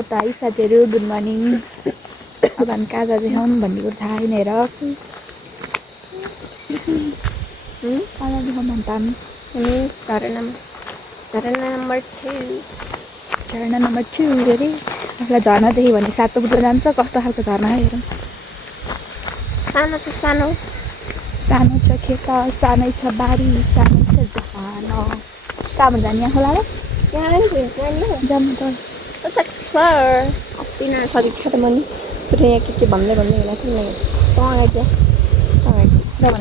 High साथीहरू good morning. अब हामी कहाँ जाँदैछौँ भन्ने कुरो थाहा छैन। हेर कहाँ जाँदैछौँ भन्छ हामी झरना नम्बर 2 अरे आफूलाई झर्ना देख्यो भने सातो बुट्टो जान्छ। कस्तो खालको झर्ना हेरौँ। सानो सानो छ खेत, सानै छ बारी, सानै छ जहान। कहाँ भन्छ जाने यहाँ खोला र जानु त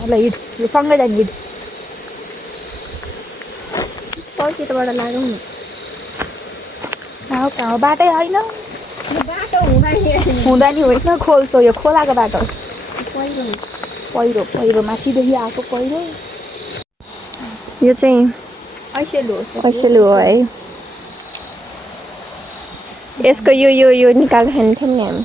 ल हिँड यो सँगै जाने हिँड। पछिबाट लागौँ न। कहाँ बाटै होइन बाटो हुँदा नि होइन खोल्छो यो खोलाको बाटो पहिरो माथिदेखि आएको पहिरो। यो चाहिँ ऐसेलु हो है। यसको यो निकालेर खान्थ्यौँ नि हामी।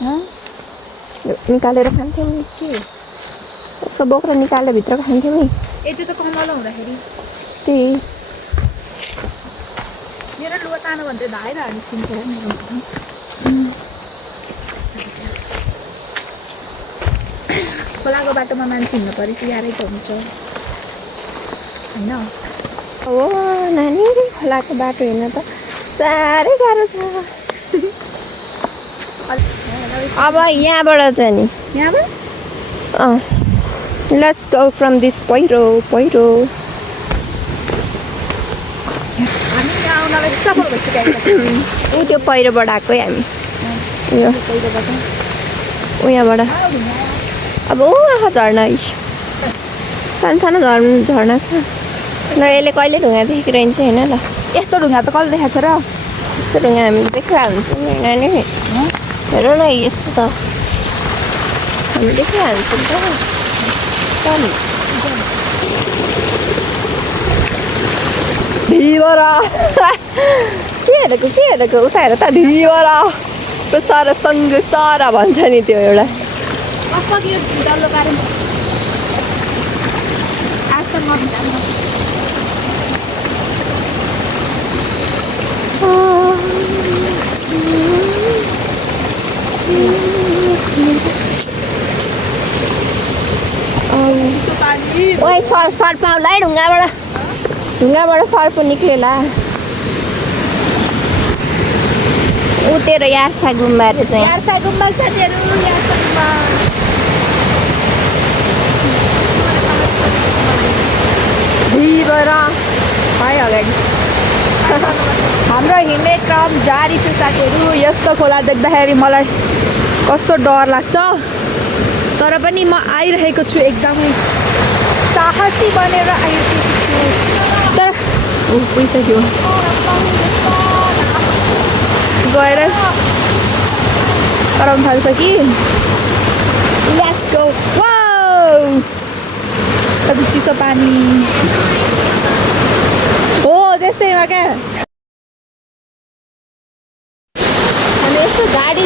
निकालेर खान्थ्यौँ नि कि यसको बोक्रो निकालेर भित्रको खान्थ्यौँ नि। त्यो त कमलो हुँदाखेरि त्यही मेरो लुगा तानो भन्दै धाएर निस्किन्छ। खोलाको बाटोमा मान्छे हिँड्नु परेपछि गाह्रै त हुन्छ होइन। हो नानी, खोलाको बाटो हिँड्न त साह्रै गाह्रो छ। अब यहाँबाट चाहिँ नि यहाँबाट लेट्स गो फ्रम दिस पहिरो। हामी यहाँ आउनलाई सफल भइसकेको त्यो पहिरोबाट आएको है हामी। यो पहिरोबाट उहाँबाट अब आएको झर्ना सानो झर्ना छ। ल यसले कहिले ढुङ्गा देखेको रहन्छ होइन। ल यस्तो ढुङ्गा त कसले देखाएको छ र। यस्तो ढुङ्गा हामी देखिरहेको हुन्छ नि नानी। हेर न यस्तो त हामी देखिरहेको हुन्छ नि त। ढिबरा के हेरेको उता हेर त ढिबरा सारासँग सारा भन्छ नि त्यो एउटा। ओए सर्प आउला है ढुङ्गाबाट सर्प निक्लेला। ऊ तेरो यार्सा गुम्बा रे चाहिँ। यार्सा गुम्बा साथीहरू यार्सा गुम्बा। ढिबरा है अगाडि। हाम्रो हिँड्ने क्रम जारी छ साथीहरू। यस्तो खोला देख्दाखेरि मलाई कस्तो डर लाग्छ, तर पनि म आइरहेको छु। एकदमै साहसी बनेर आइरहेको छु। तर पुगिसक्यो गएर कराउनु थाल्छ कि। Let's go. वाउ कति चिसो पानी हो त्यस्तैमा क्या। अनि यस्तो झाडी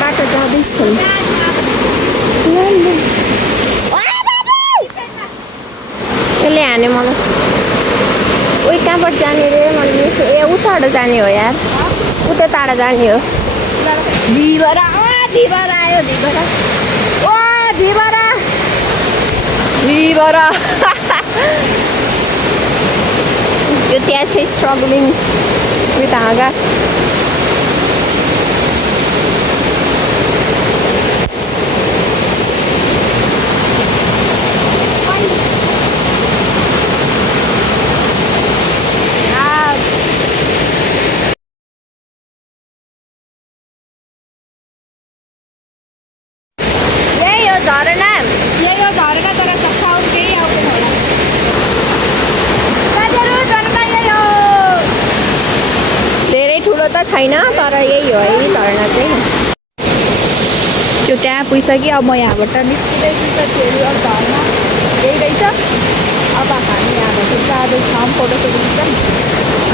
बाटो जाँदैछन्। यसले हाने मलाई। उही कहाँबाट जाने रे मैले ए उताबाट जाने हो यार। उता टाढा जाने हो। ढिबरा आयो ढिबरा यो त्यहाँ चाहिँ स्ट्रगलिङ विथ हाँगा। झरना यही हो झरना, तर साउन्ड केही आउँदैन होला। साथीहरू झरना यही हो। धेरै ठुलो त छैन तर यही हो है झरना चाहिँ। त्यो त्यहाँ पुगिसक्यो। अब म यहाँबाट निस्किँदैछु साथीहरू। अब झरना यही रहेछ। अब हामी यहाँबाट जाँदैछौँ फोटो खिच्छौँ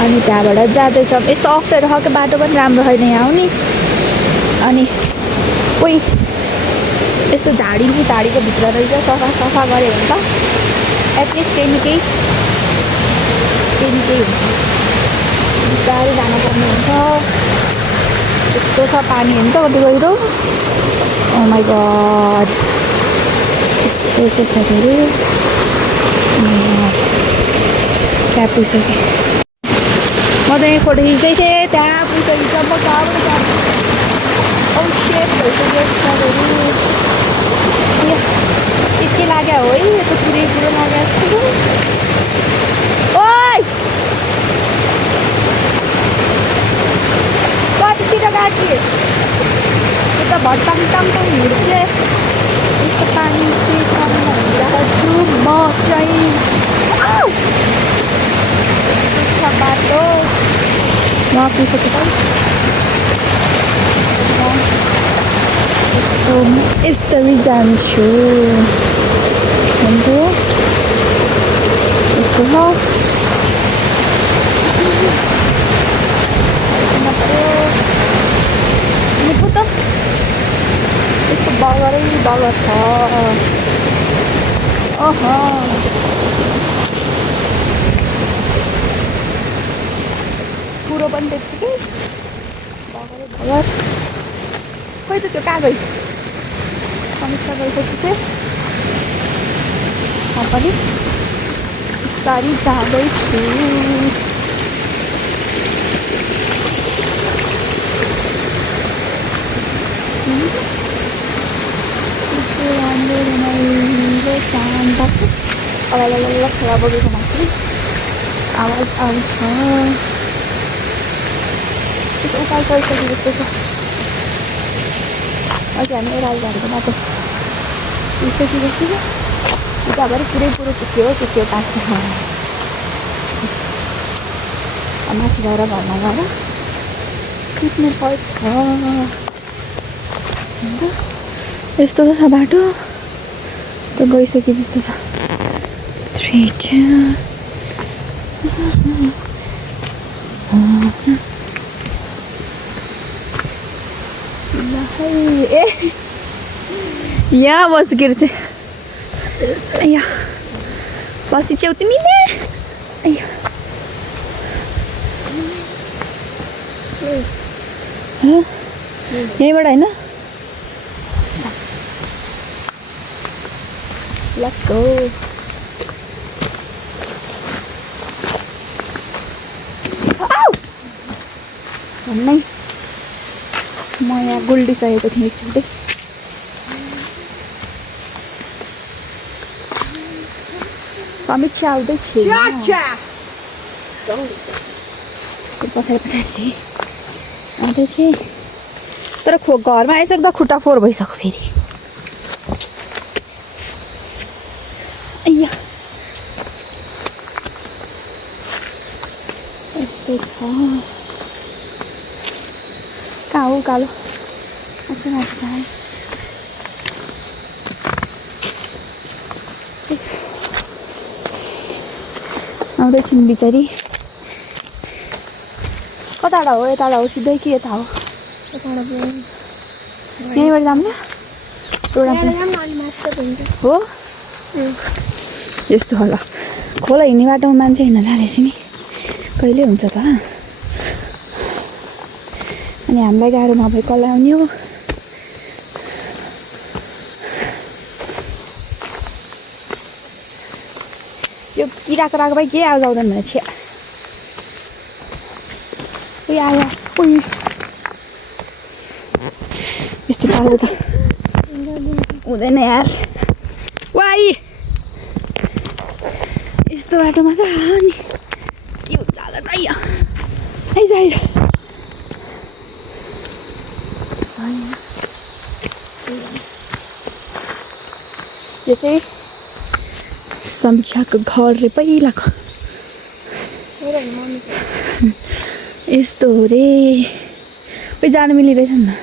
अनि त्यहाँबाट जाँदैछौँ। यस्तो अप्ठ्यारो खालको बाटो पनि राम्रो छैन यहाँ आउने। अनि कोही यस्तो झाडीको भित्र रहेछ। सफा गऱ्यो भने त एटलिस्ट केही न केही त्यही हुन्छ बिस्तारै जानुपर्ने हुन्छ यस्तो छ पानी हेर्नु त कति गहिरो ओ माई गड यस्तो छ के अरे त्यहाँ पुगिसकेँ म त यहाँ फोटो खिच्दै थिएँ त्यहाँ पुगिसकेँ जब कहाँबाट जानु औ सेप भइसक्यो के लाग्यो हो है यस्तो पुरै पुरो लाग्यो जस्तो ओइ कति छिटो गएको यो त भट्टाङ टाङटाङ हिँड्थे यस्तो पानी चाहिँ हिँडिरहेको छु म चाहिँ बाटो म पुगिसकेँ यस्तरी जान्छु यस्तो यस्तो हो त यस्तो बगरै बगर छ ओह पुरो पनि त्यत्तिकै बगरै बगर खोइ त त्यो कहाँ गयो समीक्षा गइसकेपछि चाहिँ म पनि बिस्तारी जाँदैछु शान्त खेला बगेको माथि आवाज आउँछ त्यसो उकाइ गइसक्यो जस्तो छ अघि हामी राईघाटको बाटो पुगिसक्यो जस्तो छ उताबाट पुरै पुरो पुग्यो पाँच माथि गएर घरमा गएर कुद्नु पर्छ यस्तो छ बाटो त गइसक्यो जस्तो छ 3 2 ए यहाँ बस्केर चाहिँ यहाँ बसिछौ तिमीले यहीँबाट होइन Let's go. भन्नै म यहाँ गुल्डिसकेको थिएँ एकचोटि समीक्षा आउँदैछ पछाडि चाहिँ आउँदैछ तर घरमा आइसक्दा खुट्टा फोहोर भइसक्यो फेरि यस्तो छ कहाँ हो कालो माथि आउँदैछन् बिचारी कताबाट हो यताबाट हो सिधै कि यता हो यहीँबाट जाऊँ हो यस्तो होला खोला हिँड्ने बाटोमा मान्छे हिँड्न लागेपछि नि कहिले हुन्छ त अनि हामीलाई गाह्रो नभए कसलाई आउने हो यो किराको राको भाइ के आवाज आउँदैन भने छ्या उयो आयो उयो यस्तो पाराले त हुँदैन यार वाइ यस्तो बाटोमा त नि के हुन्छ होला त आइज यो चाहिँ समीक्षाको घर रे पहिलाको यस्तो हो रे खोइ जानु मिलिरहेछ नि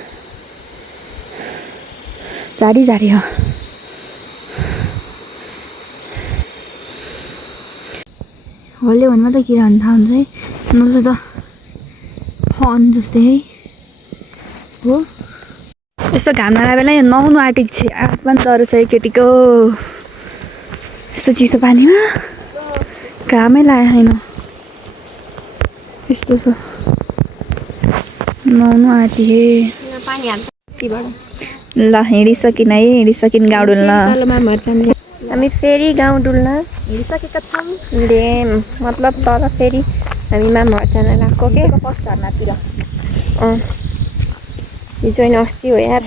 झाडी झाडी हो हल्यो भने मात्रै किरा हुन थाहा हुन्छ है नत्र त फन जस्तै है हो यस्तो घाम नलागे बेला यो नुहाउनु आँटेको छ पनि डह्रो छ केटीको यस्तो चिसो पानीमा घामै लागेको छैन यस्तो छ नुहाउनु आँटिए पानी हाल्छ टीबाट ल हिँडिसकिन है हिँडिसकिन गाउँ डुल्न हामी फेरि गाउँ डुल्न हिँडिसकेका छौँ डेम मतलब तल फेरि हामी मामाहरू जान लाग्यो के फर्स्ट झर्नातिर हिजो होइन अस्ति हो यार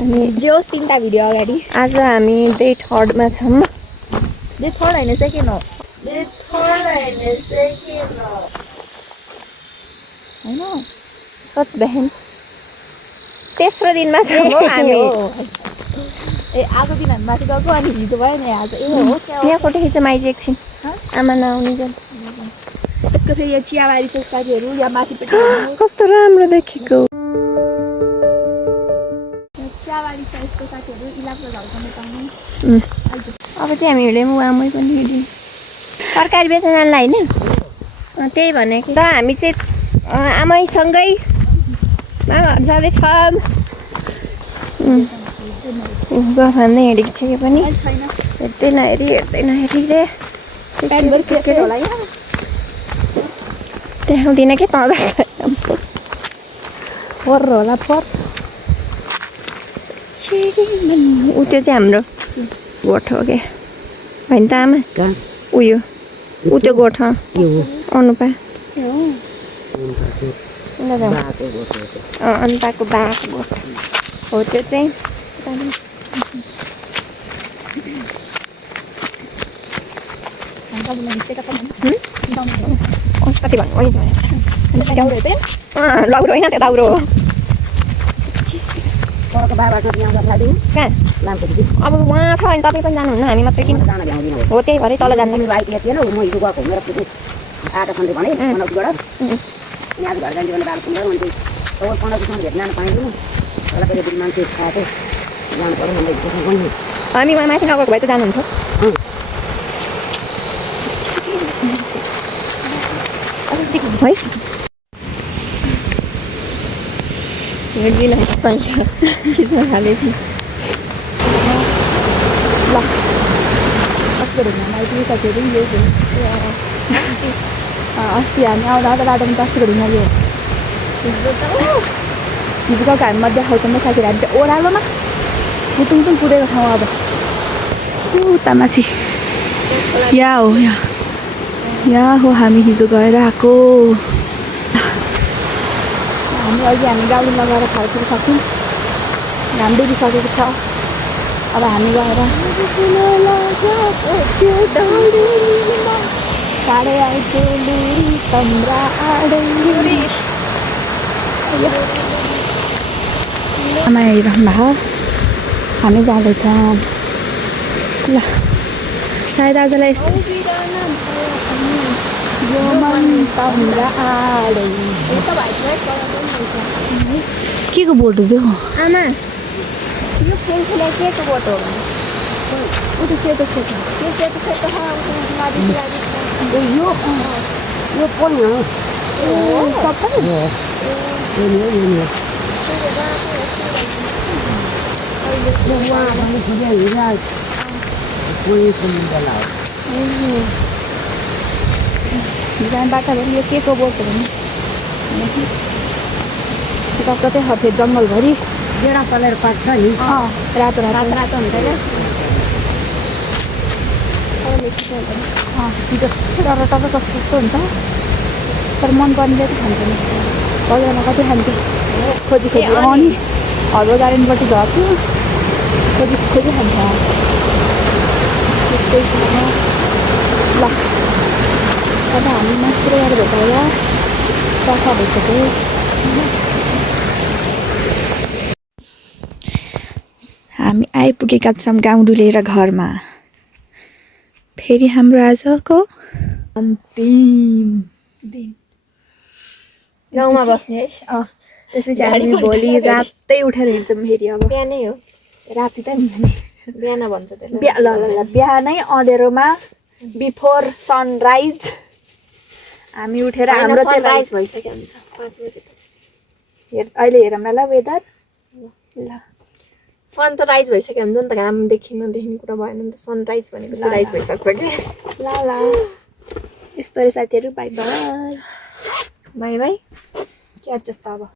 अनि जे होस् 3टा भिडियो अगाडि आज हामी डे 3मा छौँ डे 3 होइन सेकेन्ड हो होइन सच बहन तेस्रो दिनमा छौँ हो हामी ए आएको दिन हामी माथि गएको अनि हिजो भयो नि आज ए हो यहाँ फोटो खिच्छ माइज एकछिन आमा नआउने जान त्यसको फेरि यो चियाबारी छ साथीहरू यहाँ माथिपट्टि हेर्नुहोस्। कस्तो राम्रो देखेको चियाबारी छ यसको साथीहरू इलाको झल्काउने पाउने अब चाहिँ हामी हिँड्यौँ आमै पनि हिँड्यौँ तरकारी बेच्न जानलाई होइन त्यही भनेको र हामी चाहिँ आमैसँगै मामाहरू जाँदैछौँ गफान नै हिँडेको छ यो पनि हेर्दै नहेरी रे होला यहाँ देखाउँदिनँ के पाउँदा फोर होला फोर ऊ त्यो चाहिँ हाम्रो गोठ हो क्या होइन त आमा उयो ऊ त्यो गोठ अनुपा अनुपाको बाको गोठ हो त्यो चाहिँ कति भन्नु लाउरो होइन त्यो दाउरो हो कहाँ अब उहाँ छ भने तपाईँ पनि जानुहुन्न हामी मात्रै किन हो त्यही भएर तल जानु हामी उहाँ माथि नगएको भए त जानुहुन्छ है हिँड्दिनँ खिच्न थालेको ल अस्ति घुम्न आइपुग्यो साथीहरू यही थियो अस्ति हामी आउँदा आउँदा बाटोमा त अस्तिको ढुङ्गा यो हिजो गएको हामी मध्य देखाउँछौँ नि साथीहरू हामी त्यो ओह्रालोमा पुटुङ कुदेको ठाउँ अब उता माथि यहाँ हो यहाँ हो हामी हिजो गएर आएको हामी गाउँ लगाएर फर्किन सक्छौँ घाम डुबिसकेको छ अब हामी गएर साढे आइछु लुरी तम्रा आमा हेरिरहनु भएको हामी जाँदैछौँ ल सायद आजलाई यस्तो के को बोट हो त्यो आमा यो फुल के को बोट हो ऊ त्यो सेतो यो पनि हो बाटाभरि यो के को बोट हो भने कतै हफेद जङ्गलभरि जेडा कलर पाक्छ नि रातो रातो हुन्छ क्या तर तपाईँ कस्तो हुन्छ तर मन पर्नेले त खान्छ नि बजारमा कति खान्थ्यो खोजी नि हर्बल गार्डनपट्टि झर्थ्यो खोजी खान्छ त्यस्तै ल अब हामी मास्टर गरेर भेटाएर सफा भइसक्यो हामी आइपुगेका छौँ गाउँ डुलेर घरमा फेरि हाम्रो आजको अन्तिम दिन गाउँमा बस्ने है त्यसपछि हामी भोलि रातै उठेर हिँड्छौँ फेरि अब बिहानै हो राति त हुन्छ नि बिहान भन्छ त्यसलाई ल बिहानै अँधेरोमा बिफोर सनराइज हामी उठेर हाम्रो चाहिँ राइज भइसक्यो हुन्छ 5 बजे अहिले हेरौँ न ल वेदर ल सन त राइज भइसक्यो हुन्छ नि त घाम नदेखिने कुरा भएन नि त सनराइज भनेको चाहिँ राइज भइसक्छ क्या ल यस्तो रे साथीहरू by by by by CAT जस्तो अब